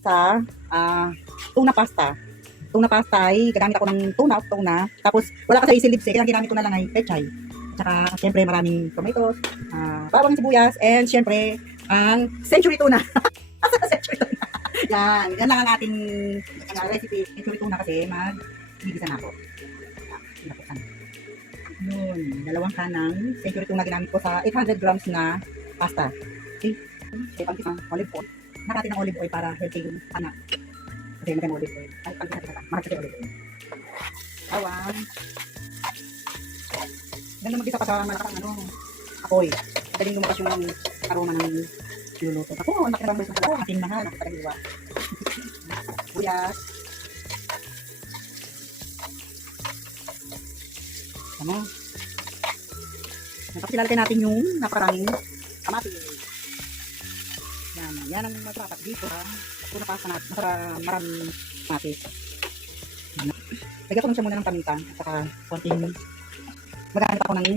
sa tuna pasta. Tuna pasta ay gagamit ako ng tuna. Tapos wala kasi isilibs kaya ang ginamit ko na lang ay pechay. Tsaka syempre maraming tomatoes, bawang sibuyas, and syempre ang century tuna. Century tuna. Yan lang ang ating recipe. Century tuna kasi mag-gigisa na ako. Yun, dalawang kanang century tuna ginamit ko sa 800 grams na pasta. Okay, pangkit ng olive oil. Nakatin ng olive oil para healthy yung anak. Kasi magandang olive oil. Ay, pangkit na mahal kasi olive oil. Bawang. Ganda mag-isa pa sa malakang apoy. Madaling lumakas yung aroma ng niluluto. Ako, ang laki ng bambas ng ating mahal. Nakapagaliwa. Buyas. Ano? Tapos ilalagay natin yung napakaraming kamatis. Yan ang masarap dito ha. Kung napasa natin, maraming kamatis. Lagyan ko lang siya muna ng paminta at saka konting maghanap ako ng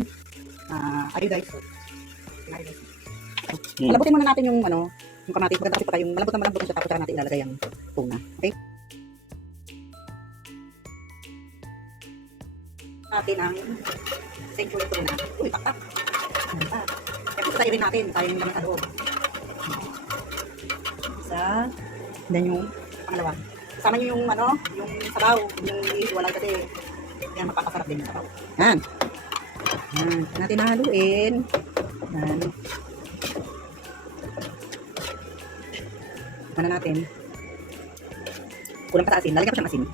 iodized salt. Malabutin muna natin yung yung kamatis. Maganda kasi pagka yung malambot na siya tapos saka natin ilalagay yung tuna. Okay? Natin ang century tuna. Uy, taktak. Kaya tayo rin natin. Tayo yung naman sa loob. Isa. Then yung pangalawa. Sama nyo yung yung sabaw. Yung iiwalay kasi yan, mapapasarap din yung sabaw. Yan. Yan. Natin nahaluin. Yan. Mana natin. Kulang pa sa asin. Lalagyan ko siyang asin.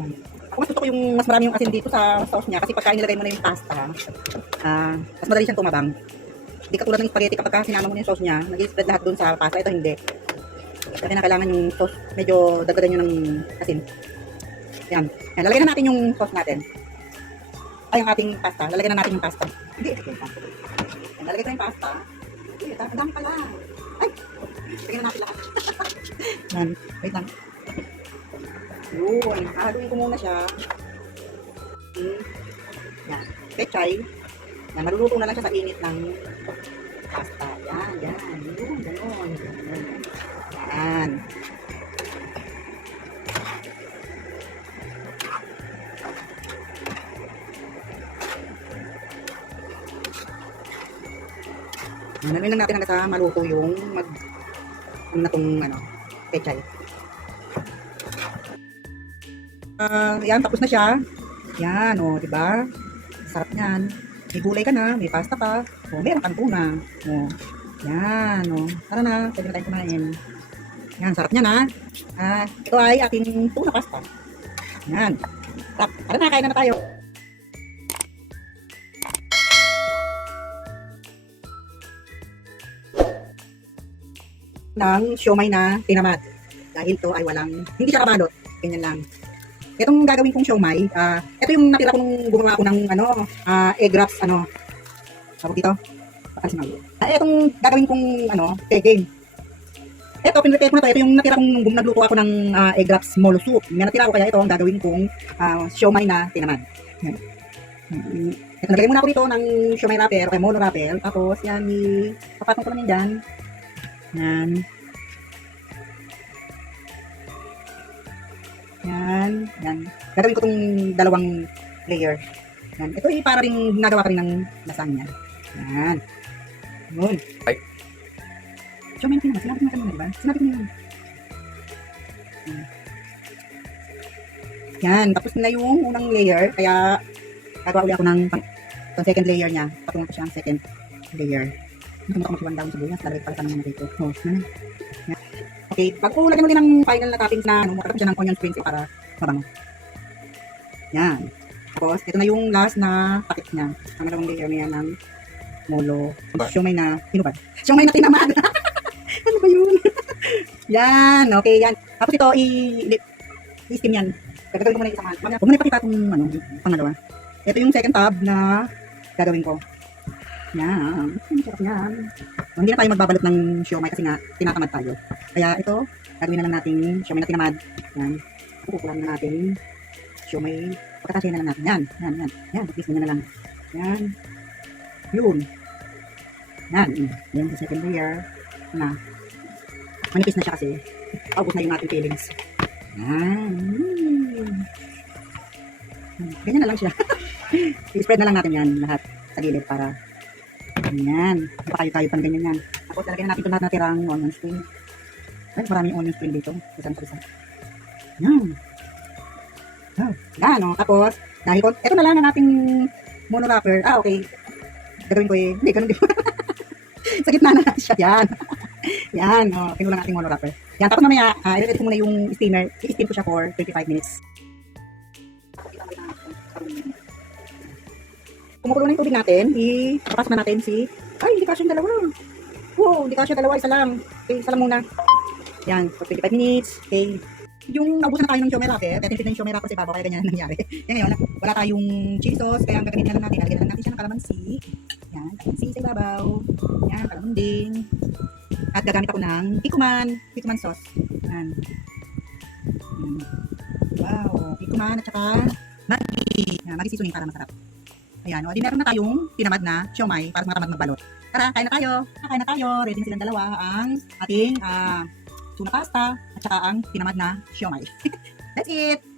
Yan. Ako mas gusto ko yung mas marami yung asin dito sa sauce niya kasi pagka nilagay mo na yung pasta, mas madali siyang tumabang. Hindi katulad ng spaghetti kapag sinama mo na yung sauce niya, nag-spread lahat dun sa pasta. Ito hindi. Kasi na kailangan yung sauce, medyo dagdagan nyo ng asin. Yan. Yan. Lalagyan na natin yung sauce natin. Ay, yung ating pasta. Lalagyan na natin yung pasta. Hindi. Yan. Lalagyan ko yung pasta. Uy, ang dami pala. Ay! Tingnan na natin lahat. Yan. Wait lang. Yun. Haluin ko muna siya. Yan. Pechay. Yan. Maluluto na lang siya sa init ng pasta. Yan. Yun. Ganon. Yan. Namin lang natin hanggang sa maluto yung pechay. Yan, tapos na siya. Yan, di ba? Sarap niyan. May gulay ka na, may pasta ka, meron kang tuna. Yan, tara na, pwede na tayong kumain. Yan, sarap niyan ha. Ito ay ating tuna pasta. Yan. Tara na, kain na tayo. Ng siomay na tinamad. Dahil to ay hindi siya kabalot. Ganyan lang. Itong gagawin kong siomay, ito yung natira ko nung gumawa ako ng egg wraps, tawag dito? Itong gagawin kong peging. Ito, pinrepare ko na to. Ito yung natira kong nung nagluto ako ng egg wraps molo soup. May natira ko kaya ito ang gagawin kong siomay na tinamad. Yan. Ito, nalagay muna ako dito ng siomay wrapper, okay, molo wrapper. Tapos, yan, papatong ko lang yan dyan. Yan. Yan. Gagawin ko itong dalawang layer. Yan. Ito ay para rin ginagawa ka rin ng lasagna. Yan. Yun. Ay. Siomay na tinamad. Sinabi ko na kanina, diba? Sinabi ko na yun. Yan. Tapos na yung unang layer. Kaya gagawa ulit ako ng second layer niya. Patungan ko siya ang second layer. Hindi ko magsiwan daw sa buhay. Lalagay pala naman dito. Yan. Okay, pag ulagyan mo din ng final na toppings na magkakaroon siya ng onion springs para mabango. Yan. Tapos, ito na yung last na packet niya. Ang dalawang layer niya ng molo. Siomay na hinubad. Siomay na tinamad. Ano ba yun? Yan. Okay, yan. Tapos ito, i-steam yan. Gagawin ko muna yung isang hand. Huwag mo na ipakita itong pangalawa. Ito yung second tab na gagawin ko. Yan. Sarap yan. Hindi na tayo magbabalot ng siomay kasi nga tinatamad tayo. Kaya ito, gagawin na lang natin siomay na tinamad. Yan. Kukulang na natin siomay. Pagkatasya na lang natin. Yan. Pag-twist na lang. Yan. Yun. Yan. Yan sa second layer. na. Manipis na siya kasi. Paubos na yung ating feelings. Yan. Ganyan na lang siya. I-spread na lang natin yan lahat sa gilid para yan. Napakayo-kayo pan ganyan yan. Tapos lalagyan na natin ito lahat natirang onion string. Ay, maraming onion string dito. Isang sa isa. Yan. Oh, yan o. Tapos, dahil ko, ito na lang ang ating mono wrapper. Okay. Gagawin ko eh. Hindi, ganun din. Sa gitna na natin siya. Yan. Yan. O, pinulang ating mono wrapper. Yan. Tapos mamaya, i-ready ko muna yung steamer. I-steam ko siya for 25 minutes. Kumukulo na yung tubig natin, ipapasok na natin si... Ay, hindi kasya yung dalawa. Wow, hindi kasya dalawa, isa lang. Okay, isa lang muna. Yan, for 25 minutes. Okay. Yung naubusan na tayo ng siomay wrapper, kaya tinipid na yung siomay wrapper sa ibabaw, kaya ganyan ang nangyari. Kaya ngayon, wala tayong chili sauce, kaya ang gagamitin na lang natin, lalagyan na lang natin siya ng kalamansi. Yan, kalamansi sa ibabaw. Yan, kalamunding. At gagamit ako ng Kikkoman sauce. Yan. Wow, Kikkoman at saka Maggi. Yan, Maggi seasoning para masarap. Ayan, o, di meron na tayong tinamad na siomay para matamad magbalot. Tara, kain na tayo. Kain na tayo. Ready na silang dalawa ang ating tuna pasta at saka ang tinamad na siomay. That's it!